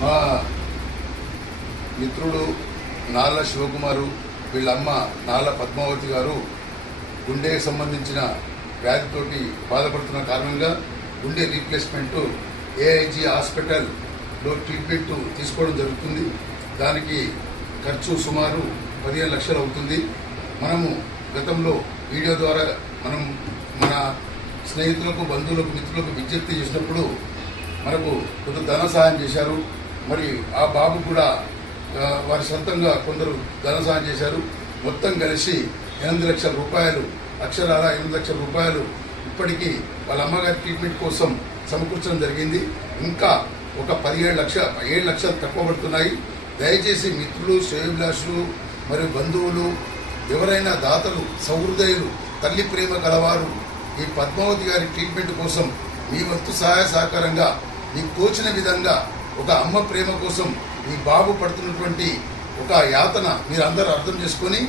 మా మిత్రుడు నాళ్ళ శివకుమారు వీళ్ళమ్మ నాళ్ళ పద్మావతి గారు గుండెకి సంబంధించిన వ్యాధితోటి బాధపడుతున్న కారణంగా గుండె రీప్లేస్మెంట్ ఏఐజీ హాస్పిటల్లో ట్రీట్మెంట్ తీసుకోవడం జరుగుతుంది. దానికి ఖర్చు సుమారు పదిహేను లక్షలు అవుతుంది. మనము గతంలో వీడియో ద్వారా మనం మన స్నేహితులకు బంధువులకు మిత్రులకు విజ్ఞప్తి చేసినప్పుడు మనకు కొంత ధన సహాయం చేశారు. మరి ఆ బాబు కూడా వారి సొంతంగా కొందరు ధనసాయం చేశారు. మొత్తం కలిసి ఎనిమిది లక్షల రూపాయలు అక్షరాల ఎనిమిది లక్షల రూపాయలు ఇప్పటికీ వాళ్ళ అమ్మగారి ట్రీట్మెంట్ కోసం సమకూర్చడం జరిగింది. ఇంకా ఒక పదిహేడు లక్ష ఏడు లక్షలు తక్కువ పడుతున్నాయి. దయచేసి మిత్రులు శ్రేయభిలాషులు మరియు బంధువులు ఎవరైనా దాతలు సహృదయులు తల్లి ప్రేమ గలవారు ఈ పద్మావతి గారి ట్రీట్మెంట్ కోసం మీ వంతు సహాయ సహకారంగా మీకు తోచిన విధంగా ఒక అమ్మ ప్రేమ కోసం మీ బాబు పడుతున్నటువంటి ఒక యాతన మీరు అందరూ అర్థం చేసుకొని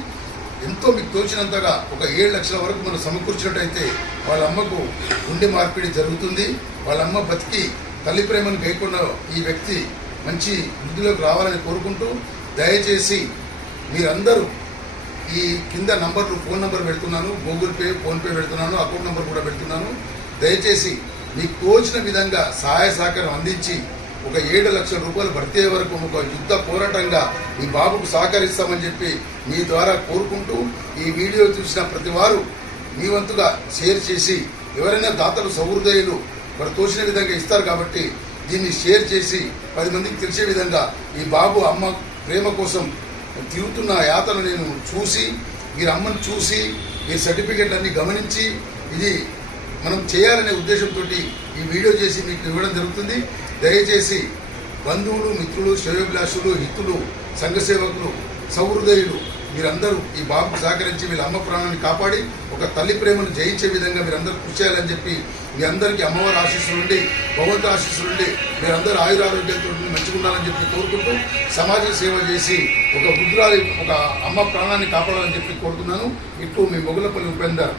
ఎంతో మీకు తోచినంతగా ఒక ఏడు లక్షల వరకు మనం సమకూర్చినట్టయితే వాళ్ళ అమ్మకు గుండె మార్పిడి జరుగుతుంది. వాళ్ళ అమ్మ బతికి తల్లి ప్రేమను గైకుండా ఈ వ్యక్తి మంచి వృద్ధిలోకి రావాలని కోరుకుంటూ దయచేసి మీరందరూ ఈ కింద నంబర్లు ఫోన్ నంబర్ పెడుతున్నాను. గూగుల్ పే ఫోన్పే పెడుతున్నాను. అకౌంట్ నంబర్ కూడా పెడుతున్నాను. దయచేసి మీకు తోచిన విధంగా సహాయ సహకారం అందించి ఒక ఏడు లక్షల రూపాయలు భర్తీ వరకు ఒక యుద్ధ పోరాటంగా మీ బాబుకు సహకరిస్తామని చెప్పి మీ ద్వారా కోరుకుంటూ ఈ వీడియో చూసిన ప్రతి వారు మీ వంతుగా షేర్ చేసి ఎవరైనా దాతలు సహృదయులు వారు తోచిన విధంగా ఇస్తారు కాబట్టి దీన్ని షేర్ చేసి పది మందికి తెలిసే విధంగా ఈ బాబు అమ్మ ప్రేమ కోసం తిరుగుతున్న యాతను నేను చూసి మీరు అమ్మను చూసి మీ సర్టిఫికెట్లన్నీ గమనించి ఇది మనం చేయాలనే ఉద్దేశంతో ఈ వీడియో చేసి మీకు ఇవ్వడం జరుగుతుంది. దయచేసి బంధువులు మిత్రులు శ్రేయోభిలాషులు హితులు సంఘసేవకులు సౌహృదయులు మీరందరూ ఈ బాబుకు సహకరించి వీళ్ళ అమ్మ ప్రాణాన్ని కాపాడి ఒక తల్లి ప్రేమను జయించే విధంగా మీరందరూ కృషి చేయాలని చెప్పి మీ అందరికీ అమ్మవారి ఆశీస్సులుండి భగవంతు ఆశీస్సులుండి మీరందరూ ఆయురారోగ్యంతో మంచిగా ఉండాలని చెప్పి కోరుకుంటూ సమాజ సేవ చేసి ఒక వృద్ధురాలి ఒక అమ్మ ప్రాణాన్ని కాపాడాలని చెప్పి కోరుతున్నాను. ఇట్లు మీ మొగులపల్లి ఉపేందర్